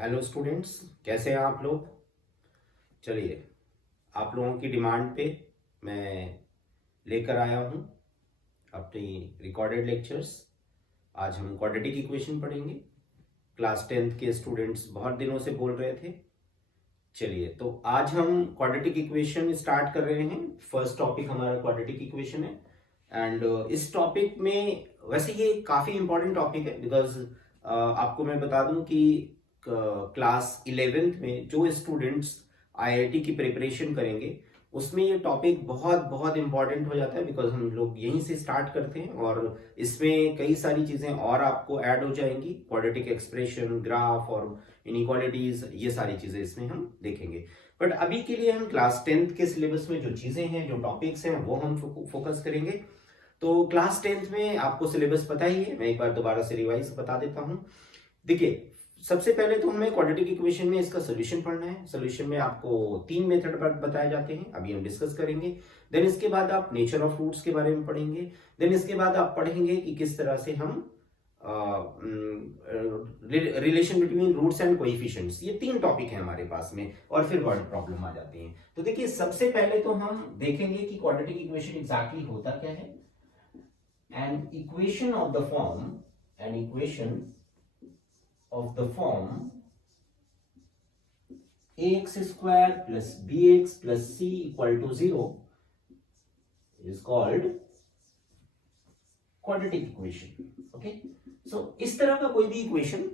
Hello students, कैसे हैं आप लोग। चलिए, आप लोगों की डिमांड पे मैं लेकर आया हूँ अपनी रिकॉर्डेड लेक्चर्स। आज हम क्वाड्रेटिक इक्वेशन पढ़ेंगे। क्लास 10th के स्टूडेंट्स बहुत दिनों से बोल रहे थे। चलिए, तो आज हम क्वाड्रेटिक इक्वेशन स्टार्ट कर रहे हैं। फर्स्ट टॉपिक हमारा क्वाड्रेटिक इक्वेशन है एंड इस टॉपिक में वैसे ये काफ़ी इंपॉर्टेंट टॉपिक है बिकॉज आपको मैं बता दूं कि क्लास 11th में जो स्टूडेंट्स आईआईटी की प्रिपरेशन करेंगे उसमें ये टॉपिक बहुत बहुत इंपॉर्टेंट हो जाता है बिकॉज हम लोग यहीं से स्टार्ट करते हैं और इसमें कई सारी चीज़ें और आपको ऐड हो जाएंगी। क्वाड्रेटिक एक्सप्रेशन, ग्राफ और इनइक्वालिटीज, ये सारी चीज़ें इसमें हम देखेंगे। बट अभी के लिए हम क्लास 10th के सिलेबस में जो चीज़ें हैं, जो टॉपिक्स हैं, वो हम फोकस करेंगे। तो क्लास 10th में आपको सिलेबस पता ही है, मैं एक बार दोबारा से रिवाइज बता देता हूँ। देखिए, सबसे पहले तो हमें क्वाड्रेटिक इक्वेशन में इसका सोल्यूशन पढ़ना है। सोल्यूशन में आपको 3 मेथड बताए जाते हैं, अभी हम डिस्कस करेंगे। देन इसके बाद आप नेचर ऑफ रूट्स के बारे में पढ़ेंगे। देन इसके बाद आप पढ़ेंगे कि किस तरह से हम relation between roots and coefficients, ये 3 टॉपिक है हमारे पास में, और फिर वर्ड प्रॉब्लम आ जाती है। तो देखिए, सबसे पहले तो हम देखेंगे कि क्वाड्रेटिक इक्वेशन एग्जैक्टली होता क्या है। An equation of the form of the form ax square plus bx plus c equal to 0 is called quadratic equation. Okay, so इस तरह का कोई भी इक्वेशन,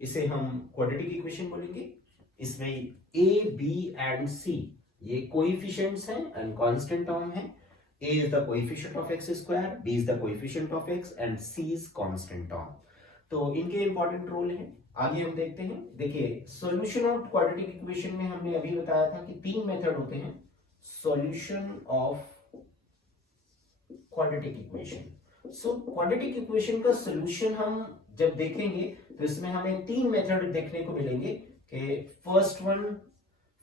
इसे हम क्वाड्रेटिक इक्वेशन बोलेंगे। इसमें a, b and c ये कोएफिशिएंट्स हैं एंड कांस्टेंट टर्म है। a is the coefficient of x square, b is the coefficient of x and c is constant term। तो इनके इंपॉर्टेंट रोल हैं, आगे हम देखते हैं। देखिए, सॉल्यूशन ऑफ क्वाड्रेटिक इक्वेशन में हमने अभी बताया था कि 3 मेथड होते हैं solution of quadratic equation. So quadratic equation का सॉल्यूशन हम जब देखेंगे तो इसमें हमें 3 मेथड देखने को मिलेंगे कि फर्स्ट वन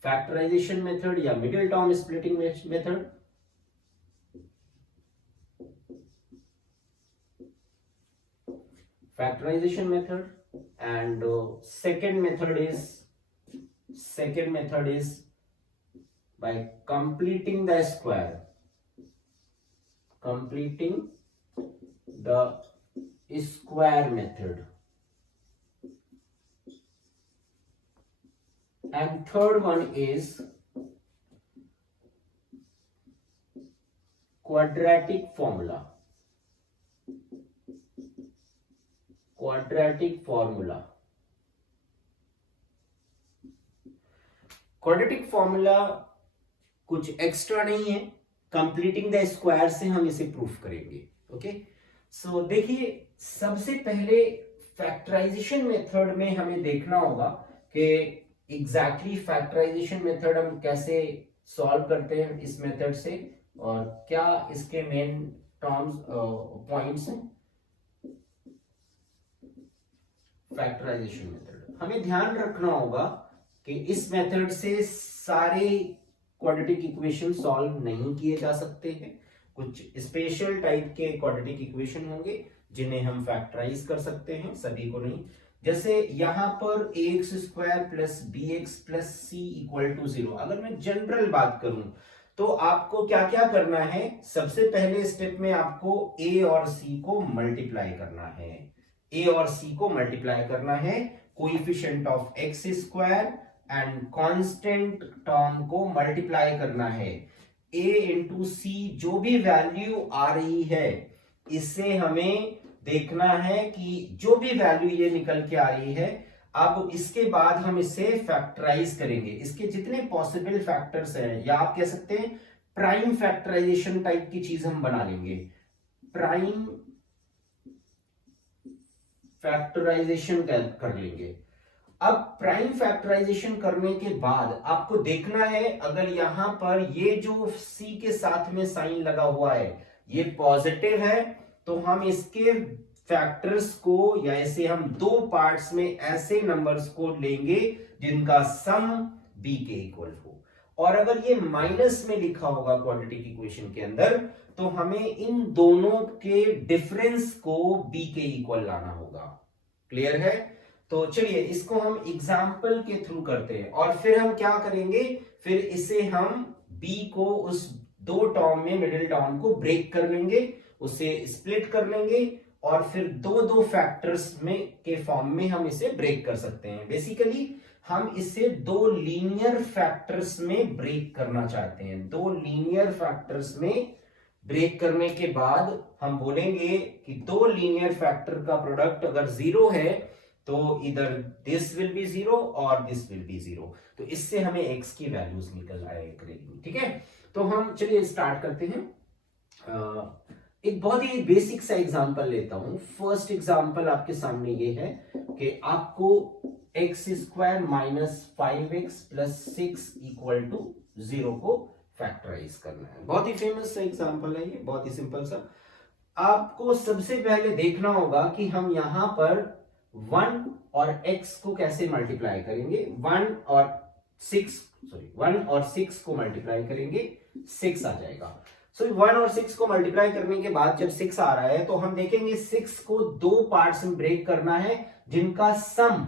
फैक्टराइजेशन मेथड या middle term splitting method, factorization method, and second method is by completing the square method, and third one is quadratic formula। Quadratic formula कुछ एक्स्ट्रा नहीं है, कंप्लीटिंग द स्क्वायर से हम इसे proof करेंगे। Okay, सो देखिए, सबसे पहले फैक्टराइजेशन मेथड में हमें देखना होगा कि एग्जैक्टली फैक्टराइजेशन मेथड हम कैसे सॉल्व करते हैं इस मेथड से, और क्या इसके मेन टर्म्स पॉइंट्स हैं। फैक्टराइजेशन मेथड हमें ध्यान रखना होगा कि इस मेथड से सारे क्वाड्रेटिक इक्वेशन सॉल्व नहीं किए जा सकते हैं। कुछ स्पेशल टाइप के क्वाड्रेटिक इक्वेशन होंगे जिन्हें हम फैक्टराइज कर सकते हैं, सभी को नहीं। जैसे यहां पर ax square plus bx plus c equal to 0, अगर मैं जनरल बात करूं तो आपको क्या क्या करना है। सबसे पहले स्टेप में आपको a और c को मल्टीप्लाई करना है। a और c को मल्टीप्लाई करना है, coefficient of x square and constant term को मल्टीप्लाई करना है। a इंटू सी जो भी वैल्यू आ रही है, इससे हमें देखना है कि जो भी वैल्यू ये निकल के आ रही है, अब इसके बाद हम इसे फैक्टराइज करेंगे। इसके जितने पॉसिबल फैक्टर्स हैं, या आप कह सकते हैं प्राइम फैक्टराइजेशन टाइप की चीज हम बना लेंगे। प्राइम फैक्टराइजेशन कर लेंगे। अब प्राइम फैक्टराइजेशन करने के बाद आपको देखना है, अगर यहां पर ये जो c के साथ में साइन लगा हुआ है ये पॉजिटिव है, तो हम इसके फैक्टर्स को, या ऐसे हम 2 पार्ट्स में ऐसे नंबर्स को लेंगे जिनका सम b के इक्वल हो। और अगर ये माइनस में लिखा होगा क्वाड्रेटिक इक्वेशन के अंदर, तो हमें इन दोनों के डिफरेंस को b के इक्वल लाना होगा। क्लियर है? तो चलिए इसको हम एग्जाम्पल के थ्रू करते हैं और फिर हम क्या करेंगे, फिर इसे हम b को उस दो टर्म में मिडिल टर्म को ब्रेक कर लेंगे, उसे स्प्लिट कर लेंगे और फिर दो दो फैक्टर्स में के फॉर्म में हम इसे ब्रेक कर सकते हैं। बेसिकली हम इसे दो लीनियर फैक्टर्स में ब्रेक करना चाहते हैं। दो लीनियर फैक्टर्स में ब्रेक करने के बाद हम बोलेंगे कि दो लीनियर फैक्टर का प्रोडक्ट अगर जीरो है तो इधर दिस विल बी जीरो और दिस विल बी जीरो, तो इससे हमें x की वैल्यूज निकल आए करेंगी। ठीक है, तो हम चलिए स्टार्ट करते हैं। एक बहुत ही बेसिक सा एग्जांपल लेता हूं। फर्स्ट एग्जांपल आपके सामने ये है कि आपको x square minus 5x plus 6 equal to 0 को फैक्टराइज करना है। बहुत ही फेमस सा एग्जांपल है ये, बहुत ही सिंपल सा। आपको सबसे पहले देखना होगा कि हम यहां पर 1 और x को कैसे मल्टीप्लाई करेंगे। 1 और 6 को मल्टीप्लाई करेंगे 6 आ जाएगा। सो 1 और 6 को मल्टीप्लाई करने के बाद जब 6 आ रहा है तो हम देखेंगे 6 को दो पार्ट्स में ब्रेक करना है जिनका सम,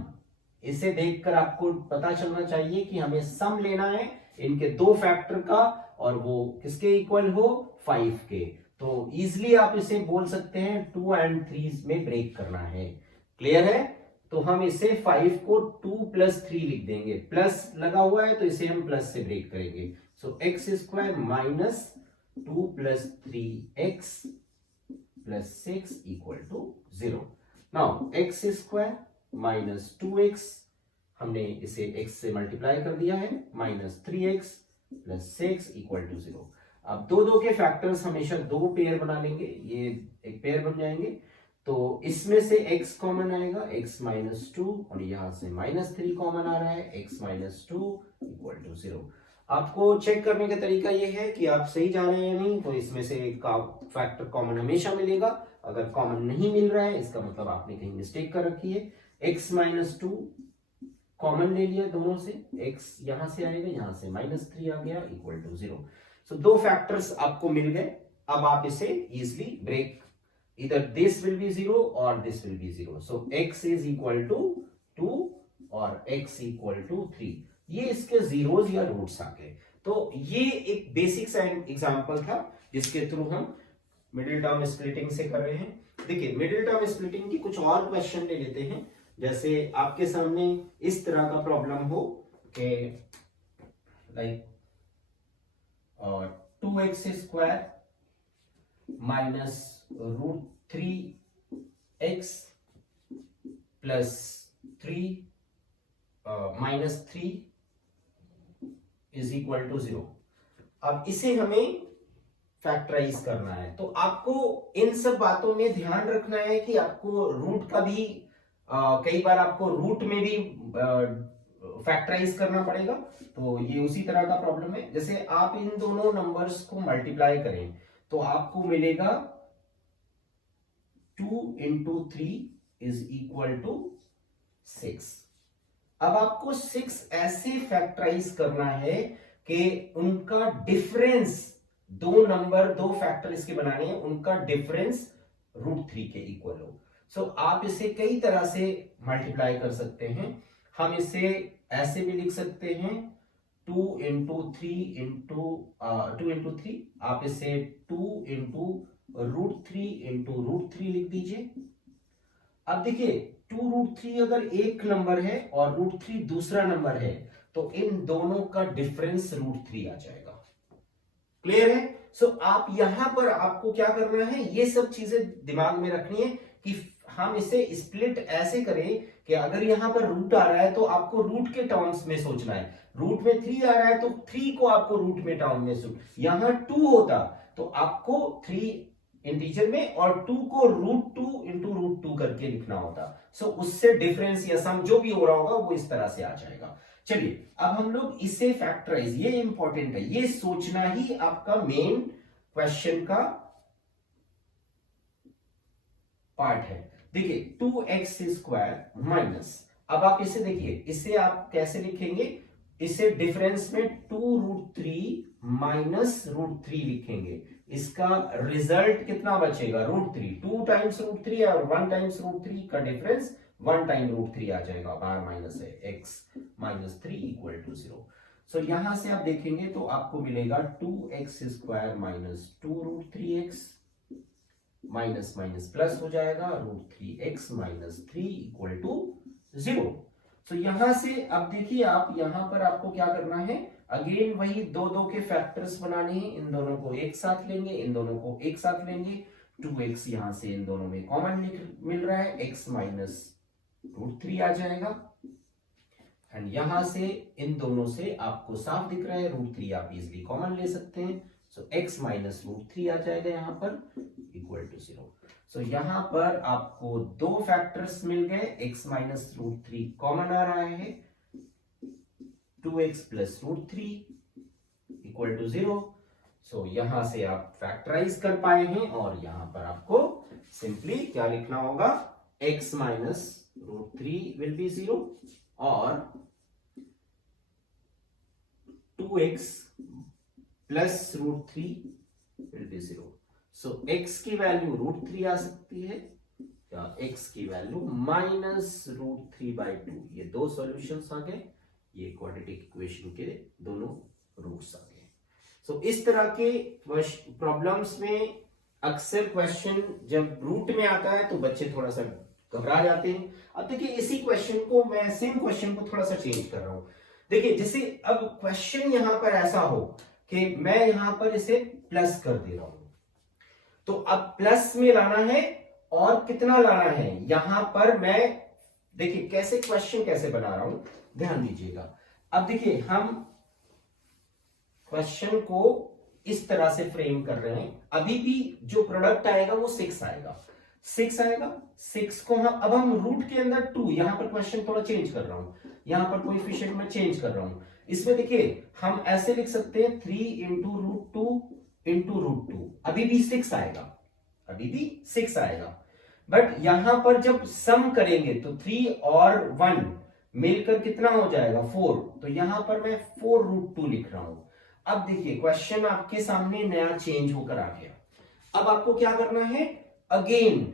इसे देखकर आपको पता चलना चाहिए कि हमें सम लेना है इनके दो फैक्टर का और वो किसके इक्वल हो, 5 के। तो इजिली आप इसे बोल सकते हैं 2 और 3 में ब्रेक करना है। क्लियर है? तो हम इसे 5 को 2 प्लस 3 लिख देंगे, प्लस लगा हुआ है तो इसे हम प्लस से ब्रेक करेंगे। So x square minus 2 plus 3x plus 6 equal to 0। Now x square minus 2x, हमने इसे x से मल्टीप्लाई कर दिया है, minus 3x plus 6 equal to 0। अब दो दो के फैक्टर्स हमेशा दो पेयर बना लेंगे, ये एक पेयर बन जाएंगे। तो इसमें से x कॉमन आएगा, x माइनस 2, और यहां से माइनस 3 कॉमन आ रहा है, x माइनस 2 इक्वल टू 0। आपको चेक करने का तरीका ये है कि आप सही जा रहे हैं या नहीं। तो इसमें से का फैक्टर कॉमन हमेशा मिलेगा, अगर कॉमन नहीं मिल रहा है इसका मतलब आपने कहीं मिस्टेक कर रखी है। x माइनस 2 कॉमन ले लिया दोनों से, x यहां से आएगा, यहां से माइनस 3 आ गया इक्वल टू 0। सो दो फैक्टर्स आपको मिल गए। अब आप इसे easily break, either this will be 0 or this will be 0. So x is equal to 2 और x equal to 3, ये इसके जीरोस या रूट्स आ गए। तो ये एक बेसिक सा एग्जांपल था जिसके थ्रू हम मिडिल टर्म स्प्लिटिंग से कर रहे हैं। देखिए मिडिल टर्म स्प्लिटिंग की कुछ और क्वेश्चन ले लेते हैं। जैसे आपके सामने इस तरह का प्रॉब्लम हो कि like 2x square minus √3x plus 3 minus 3 is equal to 0। अब इसे हमें फैक्टराइज करना है। तो आपको इन सब बातों में ध्यान रखना है कि आपको रूट का भी कई बार आपको रूट में भी फैक्टराइज करना पड़ेगा। तो ये उसी तरह का प्रॉब्लम है। जैसे आप इन दोनों नंबर्स को मल्टीप्लाई करें तो आपको मिलेगा 2 into 3 is equal to 6। अब आपको 6 ऐसे फैक्टराइज करना है कि उनका डिफरेंस, दो नंबर दो फैक्टर इसके बनाने हैं, उनका डिफरेंस √3 के इक्वल हो। सो आप इसे कई तरह से मल्टीप्लाई कर सकते हैं। हम इसे ऐसे भी लिख सकते हैं 2 into 3 आप इसे 2 into √3 into √3 लिख दीजिए। अब देखिए 2√3 अगर एक नंबर है और √3 दूसरा नंबर है तो इन दोनों का डिफरेंस √3 आ जाएगा। क्लियर है? सो आप यहां पर आपको क्या करना है, ये सब चीजें दिमाग में रखनी है कि हम इसे स्प्लिट ऐसे करें कि अगर यहां पर रूट आ रहा है तो आपको रूट के टर्म्स में सोचना है। रूट में 3 आ रहा है तो 3 को आपको रूट में टर्म में सोच, यहां 2 होता तो आपको 3 इंटीजर में और 2 को √2 into √2 करके लिखना होता। सो उससे डिफरेंस या सम जो भी हो रहा होगा वो इस तरह से आ जाएगा। चलिए अब हम लोग इसे फैक्टराइज, ये इंपॉर्टेंट है, ये सोचना ही आपका मेन क्वेश्चन का पार्ट है। देखिए 2x स्क्वायर माइनस, अब आप इसे देखिए, इसे आप कैसे लिखेंगे, इसे डिफरेंस में 2√3 माइनस √3 लिखेंगे। इसका रिजल्ट कितना बचेगा, √3। 2 टाइम्स √3 और 1 टाइम्स √3 का डिफरेंस 1 टाइम रूट 3 आ जाएगा, बार माइनस है, x minus 3 equal to 0। So यहां से आप देखेंगे तो आपको मिलेगा 2x² minus 2 root 3x, minus minus plus हो जाएगा, root 3x minus 3 equal to 0। तो यहां से अब देखिए आप, यहां पर आपको क्या करना है, अगेन वही दो दो के फैक्टर्स बनाने हैं, इन दोनों को एक साथ लेंगे, इन दोनों को एक साथ लेंगे, 2x यहां से इन दोनों में कॉमन मिल रहा है, x माइनस रूट 3 आ जाएगा, एंड यहां से इन दोनों से आपको साफ दिख रहा है रूट 3 आप इजिली कॉमन ले सकते हैं, सो x माइनस रूट 3 आ जाएगा यहां पर इक्वल टू 0। सो यहां पर आपको दो फैक्टर्स मिल गए, x माइनस रूट 3 कॉमन आ रहा है, 2x plus root 3 equal to 0। So यहां से आप फैक्टराइज कर पाए हैं, और यहां पर आपको सिंपली क्या लिखना होगा, x minus root 3 will be 0 और 2x plus root 3 will be 0। So x की वैल्यू रूट 3 आ सकती है, या x की वैल्यू माइनस रूट 3/2। ये दो सॉल्यूशंस आ गए, ये क्वाड्रेटिक इक्वेशन के दोनों रूट्स आ गए। सो इस तरह के प्रॉब्लम्स में अक्सर क्वेश्चन जब रूट में आता है तो बच्चे थोड़ा सा घबरा जाते हैं। अब देखिए इसी क्वेश्चन को मैं, सेम क्वेश्चन को थोड़ा सा चेंज कर रहा हूं। देखिए जैसे अब क्वेश्चन यहां पर ऐसा हो कि मैं यहां पर इसे प्लस कर दे रहा हूं, तो अब प्लस में लाना है और कितना लाना है, यहां पर मैं देखिए कैसे क्वेश्चन कैसे बना रहा हूं, ध्यान दीजिएगा। अब देखिए हम क्वेश्चन को इस तरह से फ्रेम कर रहे हैं, अभी भी जो प्रोडक्ट आएगा वो 6 आएगा, 6 आएगा, 6 को अब हम रूट के अंदर 2, यहां पर क्वेश्चन थोड़ा चेंज कर रहा हूं, यहां पर कोएफिशिएंट में चेंज कर रहा हूं। इसमें देखिए हम ऐसे लिख सकते हैं 3 इंटू रूट 2 इंटू रूट 2, अभी भी 6 आएगा, अभी भी 6 आएगा। बट यहां पर जब सम करेंगे तो 3 और 1 मिलकर कितना हो जाएगा, 4, तो यहां पर मैं 4 रूट 2 लिख रहा हूं। अब देखिए क्वेश्चन आपके सामने नया चेंज होकर आ गया। अब आपको क्या करना है, अगेन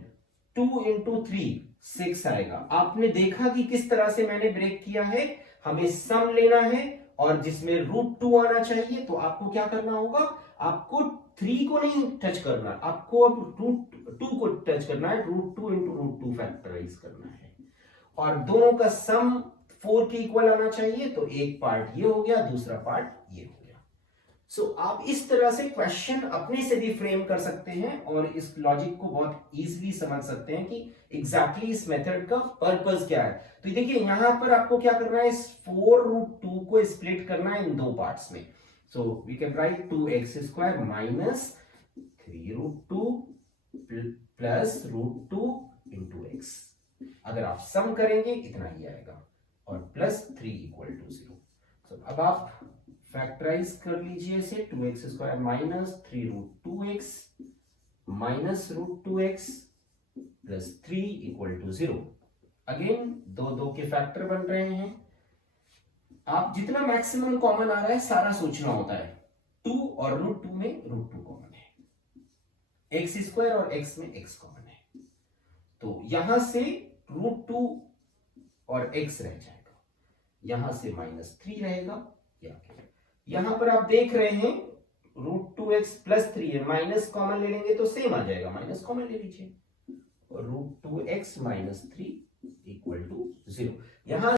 2 इंटू 3 6 आएगा। आपने देखा कि किस तरह से मैंने ब्रेक किया है, हमें सम लेना है और जिसमें रूट 2 आना चाहिए, तो आपको क्या करना होगा, आपको 3 को नहीं टच करना, आपको अब रूट 2 को टच करना है, रूट 2 इंटू रूट 2 फैक्टराइज करना है, और दोनों का सम 4 के इक्वल आना चाहिए। तो एक पार्ट ये हो गया, दूसरा पार्ट ये हो गया। सो आप इस तरह से क्वेश्चन अपने से भी फ्रेम कर सकते हैं और इस लॉजिक को बहुत इजीली समझ सकते हैं कि एग्जैक्टली इस मेथड का पर्पस क्या है। तो देखिए यहां पर आपको क्या करना है, इस 4 रूट 2 को स्प्लिट करना है इन दो पार्ट्स में। So we can write 2x² minus 3 root 2 plus root 2 into x. अगर आप सम करेंगे इतना ही आएगा, और प्लस 3 इक्वल टू 0। सो अब आप फैक्टराइज कर लीजिए इसे, 2x² minus 3 root 2x minus root 2x plus 3 equal to 0। Again दो दो के फैक्टर बन रहे हैं। आप जितना मैक्सिमम कॉमन आ रहा है सारा सोचना होता है। 2 और रूट 2 में रूट 2 कॉमन है, x² और x में x कॉमन है, तो यहां से रूट 2 और x रह जाएगा, यहां से माइनस 3 रहेगा, यहां पर आप देख रहे हैं रूट 2x प्लस 3 है, माइनस कॉमन ले लेंगे तो सेम आ जाएगा, माइनस कॉमन ले लीजिए, और root 2x minus 3 equal to 0। यहां